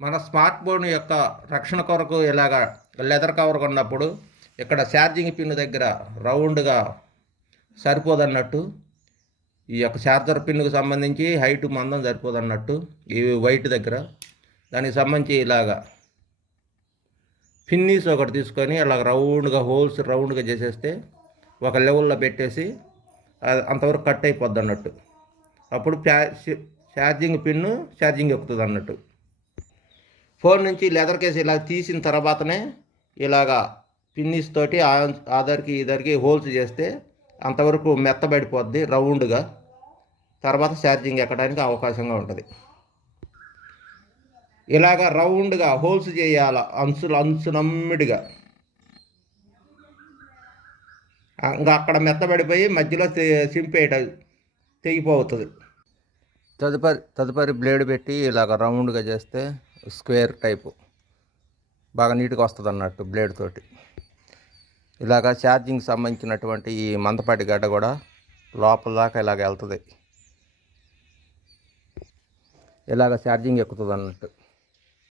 మన smart phone యొక్క రక్షణ కొరకు ఇలాగ లెదర్ కవర్ కొన్నప్పుడు ఇక్కడ ఛార్జింగ్ పిన్ దగ్గర రౌండ్గా సరిపోదన్నట్టు ఈ యొక్క ఛార్జర్ పిన్కు సంబంధించి హైట్ మందం సరిపోదన్నట్టు ఈ వైట్ దగ్గర. దానికి సంబంధించి ఇలాగా పిన్నీస్ ఒకటి తీసుకొని అలా రౌండ్గా హోల్స్ రౌండ్గా చేసేస్తే ఒక లెవెల్లో పెట్టేసి అంతవరకు కట్ అయిపోద్ది అన్నట్టు అప్పుడు ఛార్జింగ్ పిన్ను ఛార్జింగ్ ఎక్కుతుంది అన్నట్టు ఫోన్ నుంచి లెదర్ కేసు ఇలా తీసిన తర్వాతనే ఇలాగా పిన్నిస్ తోటి ఆ- ఆధార్కి ఇదరికి హోల్స్ చేస్తే అంతవరకు మెత్తబడిపోద్ది రౌండ్గా. తర్వాత ఛార్జింగ్ ఎక్కడానికి అవకాశంగా ఉంటుంది. ఇలాగ రౌండ్గా హోల్స్ చేయాల అంచులు అంచునమ్మిడిగా ఇంకా అక్కడ మెత్తబడిపోయి మధ్యలో సింపేట తెగిపోతుంది. తదుపరి తదుపరి బ్లేడ్ పెట్టి ఇలాగ రౌండ్గా చేస్తే స్క్వేర్ టైపు. బాగా నీట్గా వస్తుంది అన్నట్టు బ్లేడ్ తోటి. ఇలాగ ఛార్జింగ్ సంబంధించినటువంటి ఈ మందపాటి గడ్డ కూడా లోపల దాకా ఇలాగ వెళ్తుంది. ఇలాగ ఛార్జింగ్ ఎక్కుతుంది అన్నట్టు.